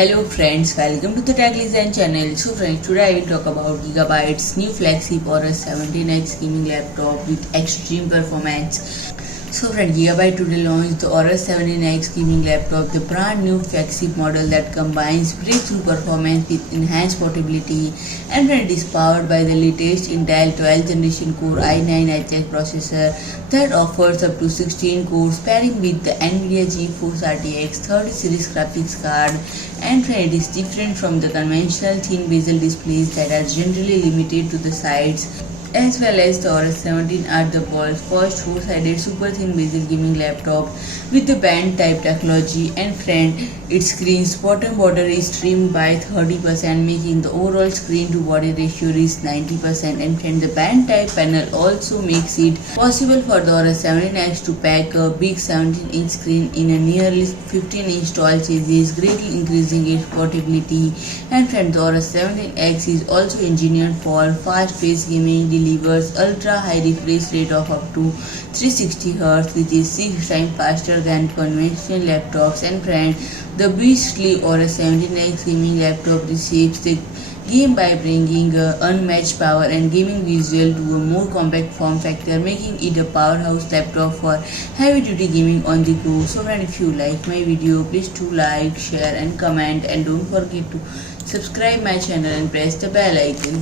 Hello friends, welcome to the Tech Design channel. So friends, today I will talk about Gigabyte's new flagship AORUS 17X gaming laptop with extreme performance. So friends, Gigabyte today launched the AORUS 17X gaming laptop, the brand new flagship model that combines breakthrough performance with enhanced portability, and it is powered by the latest Intel 12th generation Core i9 processor that offers up to 16 cores, pairing with the NVIDIA GeForce RTX 30 series graphics card. And it is different from the conventional thin-bezel displays that are generally limited to the sides. As well as the AORUS 17 are the world's first four-sided super thin bezel gaming laptop with the band type technology, and its screen's bottom border is trimmed by 30%, making the overall screen to body ratio is 90%, and the band type panel also makes it possible for the AORUS 17X to pack a big 17-inch screen in a nearly 15-inch tall chassis, greatly increasing its portability. And the AORUS 17X is also engineered for fast-paced gaming, delivers ultra-high refresh rate of up to 360 Hz, which is 6 times faster than conventional laptops. And the beastly AORUS 17X gaming laptop reshapes the game by bringing unmatched power and gaming visual to a more compact form factor, making it a powerhouse laptop for heavy-duty gaming on the go. So friends, if you like my video, please do like, share and comment, and don't forget to subscribe my channel and press the bell icon.